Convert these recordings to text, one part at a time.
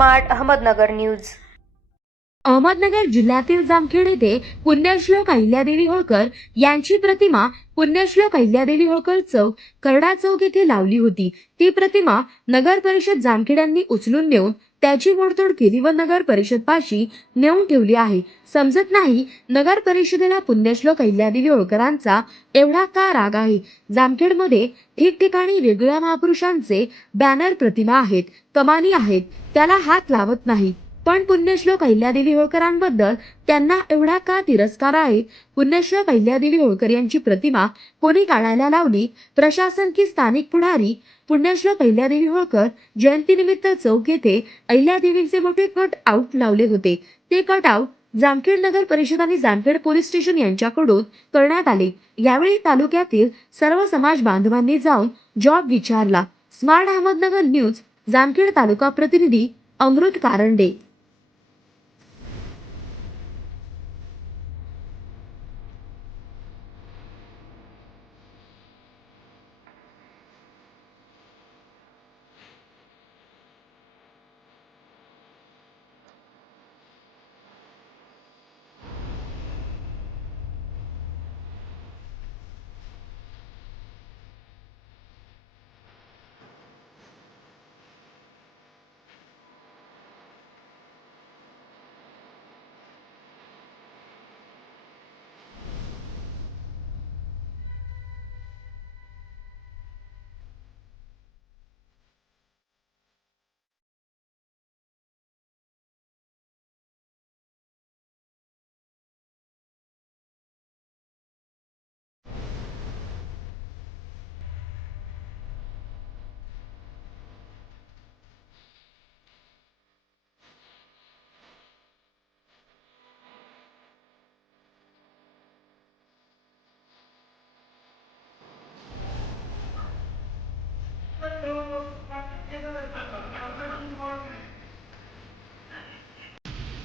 Smart Ahmednagar news. Ahmednagar जिल्ह्यातील जामखेड येथे पुण्यश्लोक अहिल्यादेवी होळकर यांची प्रतिमा पुण्यश्लोक अहिल्यादेवी होळकर चौक करडा चौक येथे लावली होती. ती प्रतिमा नगर परिषद जामखेड यांनी उचलून नेऊन त्याची मोडतोड केली व नगर परिषद पाशी नेऊन ठेवली आहे. समजत नाही नगर परिषदेला पुण्यश्लोक अहिल्यादेवी होळकरांचा एवढा का राग आहे? जामखेडमध्ये ठिकठिकाणी वेगळ्या महापुरुषांचे बॅनर प्रतिमा आहेत कमानी आहेत त्याला हात लावत नाही. पण पुण्यश्लोक अहिल्यादेवी होळकरांबद्दल त्यांना एवढा का तिरस्कार आहे? पुण्यश्लोक अहिल्यादेवी होळकर यांची प्रतिमा कोणी काढायला लावली? प्रशासन की स्थानिक पुढारी? पुण्यश्लोक अहिल्यादेवी होळकर जयंतीनिमित्त चौक येथे अहिल्यादेवींचे मोठे कट आउट लावले होते. ते कट आउट जामखेड नगर परिषद आणि जामखेड पोलीस स्टेशन यांच्याकडून करण्यात आले. यावेळी तालुक्यातील सर्व समाज बांधवांनी जाऊन जॉब विचारला. स्मार्ट अहमदनगर न्यूज जामखेड तालुका प्रतिनिधी अमृत कारंडे.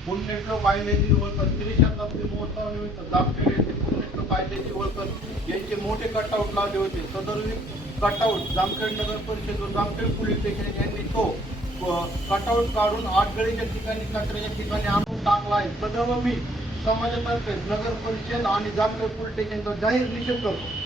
पुण्यश्लोक आयलेजी होळकर त्रिशताब्दी महोत्सवानिमित्त जामखेड येथे पुण्यश्लोक आयलेजी होळकर यांचे मोठे कटआउट लावले होते. सदर कटआउट जामखेड नगर परिषद व जामखेड पोलीस स्टेशन यांनी तो कटआउट काढून आठगळीच्या ठिकाणी कचऱ्याच्या ठिकाणी आणून टाकला आहे. सदैव मी समाजातर्फे नगर परिषद आणि जामखेड पोलीस स्टेशनचा जाहीर निषेध करतो.